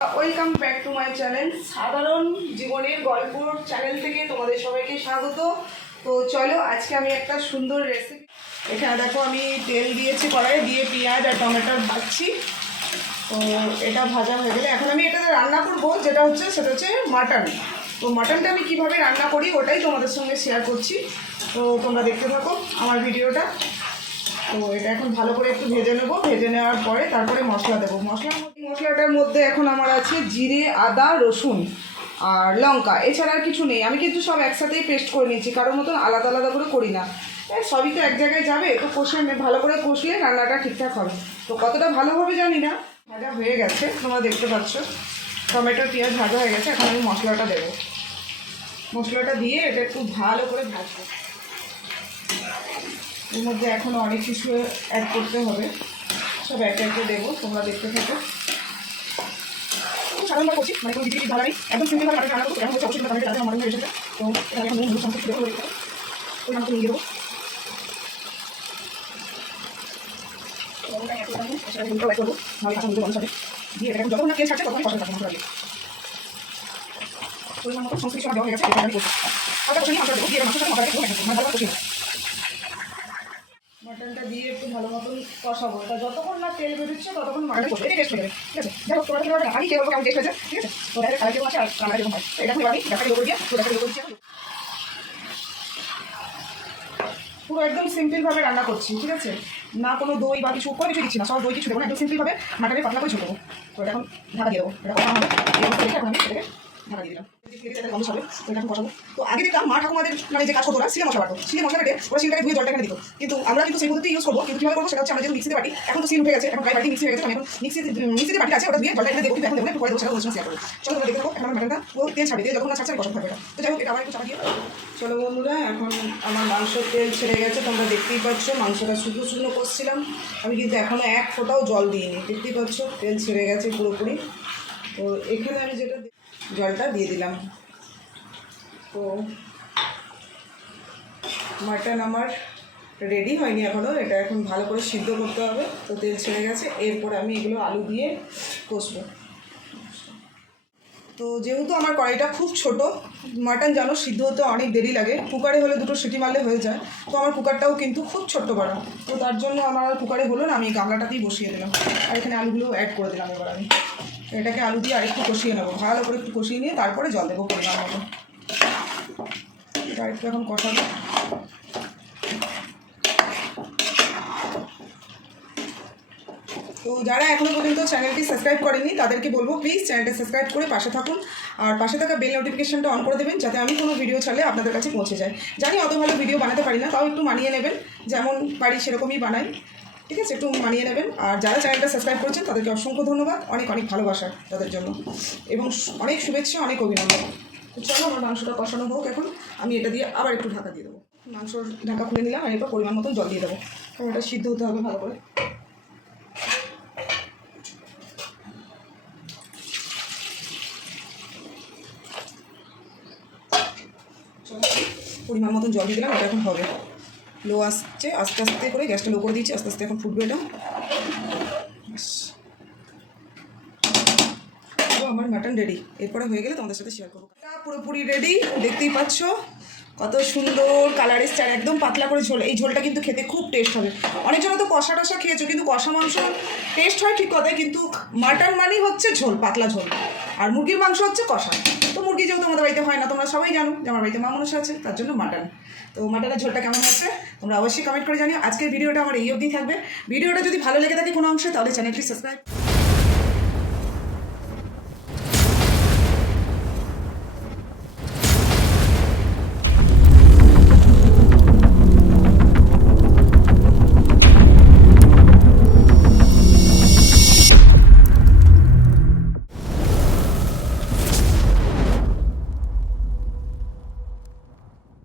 Welcome back to my channel সাধারণ জীবনের গল্প চ্যানেল থেকে তোমাদের সবাইকে স্বাগত। তো চলো আজকে আমি একটা সুন্দর রেসিপি, এখানে দেখো আমি তেল দিয়েছি কড়াইয়ে, দিয়ে পেঁয়াজ আর টমেটো ভাজছি। তো এটা ভাজা হয়ে গেলে এখন আমি এটাতে রান্না করবো, সেটা হচ্ছে মাটন। তো মাটনটা আমি কীভাবে রান্না করি ওটাই তোমাদের সঙ্গে শেয়ার করছি। তো তোমরা দেখতে থাকো আমার ভিডিওটা। তো এটা এখন ভালো করে একটু ভেজে নেবো, ভেজে নেওয়ার পরে তারপরে মশলা দেবো। মশলাটার মধ্যে এখন আমার আছে জিরে, আদা, রসুন আর লঙ্কা, এছাড়া আর কিছু নেই। আমি কিন্তু সব একসাথেই পেস্ট করে নিয়েছি, কারোর মতন আলাদা আলাদা করে করি না। সবই তো এক জায়গায় যাবে, তো কষে ভালো করে কষলে রান্নাটা ঠিকঠাক হবে। তো কতটা ভালো হবে জানি না। ভাজা হয়ে গেছে, তোমরা দেখতে পাচ্ছ টমেটো পেঁয়াজ ভাজা হয়ে গেছে। এখন আমি মশলাটা দেবো, মশলাটা দিয়ে এটা একটু ভালো করে ভাজবো। এর মধ্যে এখনও অনেক কিছু অ্যাড করতে হবে, সব একে একে দেবো, তোমরা দেখতে থাকো। খুব সাধারণভাবে করছি, মানে কোনো কিছু ভালো নেই, একদম সিম্পলভাবে রান্না করবো। এখন হচ্ছে অবশ্যই তাদের তাদের আমার হয়ে এসেছে। তো এখানে এখন নুন সমস্ত দেবো, ওই নামটা নিয়ে দেবো। করবো ভালো কাঁচা মধ্যে সাথে দিয়ে এটা যতক্ষণ না তেল ছাড়ছে তখন কষা থাকবে মশলা দিয়ে। পরিমাণ মতো সমস্ত কিছু দেওয়া হয়ে গেছে, এটা আমি করছি। হালকা কষে নিয়ে মশলা দেবো, দিয়ে মাছের সাথে মশলাটাকে ভালো কষিয়ে মাটনটা দিয়ে একটু ভালো মতন কষাবো। তা যতক্ষণ না তেল বেরোচ্ছে ততক্ষণ মাটন কষবে, টেস্ট হয়ে যাবে। ঠিক আছে, দেখো তোমরা কিভাবে আগে খেয়ে বলবো কেমন টেস্ট হয়েছে। ঠিক আছে, তো তাহলে কালার কেমন আছে আর রান্না কেমন হয় এটা এখন আমি দেখাই দেবো দিয়ে দেখাই দেবো দিচ্ছি। পুরো একদম সিম্পলভাবে রান্না করছি, ঠিক আছে, না কোনো দই বা কিছু কোনো কিছু দিচ্ছি না, সব দই কিছু দেবো না, একদম সিম্পলভাবে মাটনের পাতলা করে ঝোল দেবো। তো এটা এখন ঢাকা দিয়ে দেবো, এটা কষা হবে। এই অবস্থা দেখে এখন আমি এটাকে ঢাকা দিয়ে দিলাম। গন্ধ হবে, তো এটা এখন কষাবো। তো আগে দেখলাম মা ঠাকুমাদের মানে যে কাজ করতো, ওরা সিলে মশলা বাটো, সিলে মশলা বেটে ওরা সিলটাকে ধুয়ে জলটা এখানে দিত। কিন্তু আমরা কিন্তু সেই পদ্ধতি ইউজ করবো, কিন্তু কীভাবে করবো সেটা হচ্ছে আমরা যেহেতু মিক্সিতে বাটি, এখন তো সিল উঠে গেছে, এখন প্রায় বাটি মিক্সি হয়ে গেছে। আমি এখন মিক্সিতে বাটি আছে, ওটা দিয়ে জলটা এখানে দেবো, কিন্তু এখন দেবো না, একটু পরে দেবো, সেটা ওদের সঙ্গে শেয়ার করবো। চলো তোমরা দেখে থাকো। এখন আমার মাটনটা পুরো তেল ছাড়বে, তেল যখন না ছাড়ছে আমি কষা থাকবে এটা। তো যাই হোক, এটা আবার একটু চাপা দিয়ে। চলো বন্ধুরা, এখন আমার মাংসের তেল ছেড়ে গেছে, তোমরা দেখতেই পাচ্ছ। মাংসটা শুকনো শুকনো করছিলাম আমি, কিন্তু এখনও এক ফোঁটাও জল দিইনি। দেখতেই পাচ্ছ তেল ছেড়ে গেছে পুরোপুরি। তো এখানে আমি যেটা জলটা দিয়ে দিলাম। তো মাটন আমার রেডি হয়নি এখনও, এটা এখন ভালো করে সিদ্ধ করতে হবে। তো তেল ছেড়ে গেছে, এরপর আমি এগুলো আলু দিয়ে কষবো। তো যেহেতু আমার কড়াইটা খুব ছোট, মাটন জানো সিদ্ধ হতে অনেক দেরি লাগে, কুকারে হলে দুটো সিটি মারলে হয়ে যায়। তো আমার কুকারটাও কিন্তু খুব ছোট্ট করা, তো তার জন্য আমার কুকারে হলো না, আমি গামলাটাতেই বসিয়ে দিলাম। আর এখানে আলুগুলো অ্যাড করে দিলাম। এবার আমি এটাকে আলু দিয়ে আরেকটু কষিয়ে নেবো, ভালো করে একটু কষিয়ে নিয়ে তারপরে জল দেবো পরিমাণ মতো। এটা একটু এখন কষাবো। তো যারা এখনও পর্যন্ত চ্যানেলটি সাবস্ক্রাইব করেনি তাদেরকে বলবো প্লিজ চ্যানেলটা সাবস্ক্রাইব করে পাশে থাকুন, আর পাশে থাকা বেল নোটিফিকেশনটা অন করে দেবেন, যাতে আমি কোনো ভিডিও ছাড়লে আপনাদের কাছে পৌঁছে যায়। জানি অত ভালো ভিডিও বানাতে পারি না, তাও একটু মানিয়ে নেবেন, যেমন পারি সেরকমই বানাই। ঠিক আছে, একটু মানিয়ে নেবেন। আর যারা চ্যানেলটা সাবস্ক্রাইব করেছেন তাদেরকে অসংখ্য ধন্যবাদ, অনেক অনেক ভালোবাসা তাদের জন্য, এবং অনেক শুভেচ্ছা, অনেক অভিনন্দন। তো চলো আমার মাংসটা কষানো হোক, এখন আমি এটা দিয়ে আবার একটু ঢাকা দিয়ে দেবো। মাংসর ঢাকা খুলে নিলাম, আর এরপর পরিমাণ মতন জল দিয়ে দেবো, কারণ এটা সিদ্ধ হতে হবে ভালো করে। পরিমাণ মতন জল দিয়ে দিলাম, এটা এখন হবে। লো আসছে, আস্তে আস্তে করে গ্যাসটা লো করে দিয়েছি, আস্তে আস্তে এখন ফুটবে এটা। আমার মাটন রেডি, এরপরে হয়ে গেলে তোমাদের সাথে শেয়ার করবো। এটা পুরোপুরি রেডি, দেখতেই পাচ্ছ কত সুন্দর কালার এসছে, আর একদম পাতলা করে ঝোল। এই ঝোলটা কিন্তু খেতে খুব টেস্ট হবে। অনেকজন তো কষা টষা খেয়েছো, কিন্তু কষা মাংস টেস্ট হয় ঠিক কথাই, কিন্তু মাটন মানেই হচ্ছে ঝোল, পাতলা ঝোল। আর মুরগির মাংস হচ্ছে কষা। তো মুরগি যেহেতু আমাদের বাড়িতে হয় না, তোমরা সবাই জানো যে আমার বাড়িতে মা মানুষ আছে, তার জন্য মাটন। তো মাটনের ঝোলটা কেমন হচ্ছে তোমরা অবশ্যই কমেন্ট করে জানিও। আজকের ভিডিওটা আমার এই অবধি থাকবে। ভিডিওটা যদি ভালো লেগে থাকে কোনো অংশে, তাহলে চ্যানেলটি সাবস্ক্রাইব